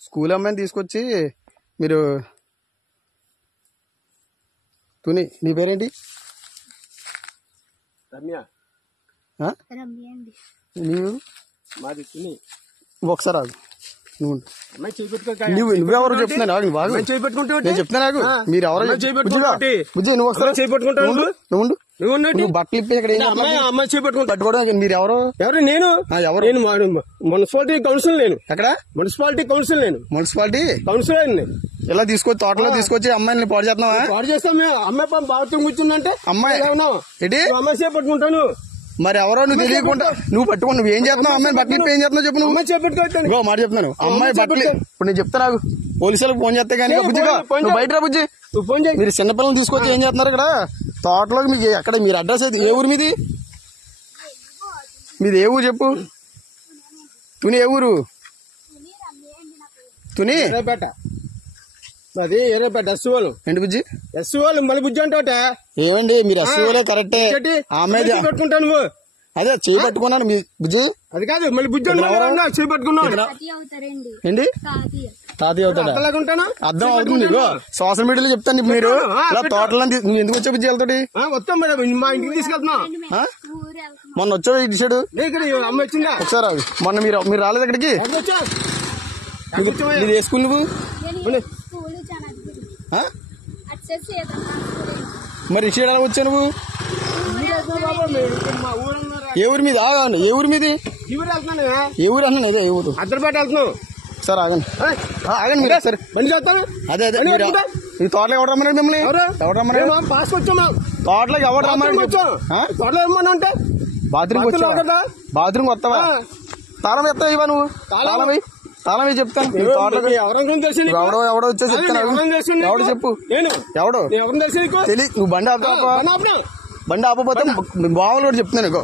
School అమ్మాయిని తీసుకొచ్చి మీరు తుని నీ పేరేంటి? రమ్య. నీవు? మాది తుని. ఒకసారి రాదు నువ్వు నువ్వెవరు చెప్తున్నాను నేను చెప్తున్నా నాకు మీరు ఎవరో బుజ్జి నువ్వు వస్తావు నువ్వు బట్టలు ఇప్పి ఇక్కడ అమ్మాయి పట్టుకోవడం మీరు ఎవరు ఎవరు నేను ఎవరు నేను మున్సిపాలిటీ కౌన్సిల్ నేను ఎక్కడ మున్సిపాలిటీ కౌన్సిల్ నేను మున్సిపాలిటీ కౌన్సిల్ నేను ఇలా తీసుకొచ్చి తోటలో తీసుకొచ్చి అమ్మాయిని పాడు చేస్తున్నావా పాడు చేస్తాం మేము అమ్మాయి బాగా కూర్చుందంటే అమ్మాయి ఏంటి అమ్మాయి చేపట్టుకుంటాను మరి ఎవరో నువ్వు తెలియకుండా నువ్వు పట్టుకో నువ్వు ఏం చేస్తున్నావు అమ్మాయి బట్టలు ఏం చేస్తున్నావు చెప్పు అమ్మాయి చేపట్టుకోవచ్చు మాట చెప్తున్నాను అమ్మాయి బట్టలు ఇప్పుడు నేను చెప్తా నాకు పోలీసులకు ఫోన్ చేస్తే కానీ బుజ్జిగా నువ్వు బయట రా బుజ్జి మీరు చిన్నపిల్లలు తీసుకొచ్చి ఏం చేస్తున్నారు ఇక్కడ తోటలోకి మీకు ఎక్కడ మీరు అడ్రస్ అయితే ఏ ఊరు మీది ఏ ఊరు చెప్పు తుని ఏ ఊరు తుని అది ఎర్రపేట ఎస్ వాళ్ళు ఏంటి బుజ్జి ఎస్ వాళ్ళు మళ్ళీ బుజ్జి అంటే ఏమండి మీరు ఎస్ వాళ్ళే కరెక్టే అమ్మాయి పట్టుకుంటాను నువ్వు అదే చేయి పట్టుకున్నాను మీ బుజ్జి అది కాదు మళ్ళీ బుజ్జి చేయి పట్టుకున్నావు ఏంటి తాతయ్య అవుతాడా అర్థం అవుతుంది నీకు సోషల్ మీడియాలో చెప్తాను మీరు ఇలా తోటలో నువ్వు ఎందుకు వచ్చావు బుజ్జి వెళ్తాడు వస్తాం మేడం మా ఇంటికి తీసుకెళ్తున్నాం మొన్న వచ్చాడు ఇటు సైడు అమ్మ వచ్చిందా ఒకసారి మొన్న మీరు రాలేదు అక్కడికి మీరు ఏ స్కూల్ నువ్వు మరి ఇటు సైడ్ ఎలా వచ్చావు నువ్వు ఏ ఊరి మీద ఏ ఊరి మీది ఏ ఊరు అన్నా ఇదే ఏ ఊరు అద్దరిపేట వెళ్తున్నావు సార్ ఆగండి మీరు సరే బండి చేస్తాను అదే ఈ తోటలో ఎవరు రమ్మన్నారు మిమ్మల్ని ఎవరు రమ్మన్నారు పాస్ వచ్చాము తోటలోకి ఎవరు రమ్మన్నారు తోటలో ఏమన్నా అంటే బాత్రూమ్ వస్తావా తాళం ఎత్తావు ఇవా నువ్వు తాళం చెప్తాను ఎవడో వచ్చేసి చెప్తాను ఎవడు చెప్పు ఎవడో తెలియదు నువ్వు బండి ఆపకపోతే బావులు కూడా చెప్తున్నాను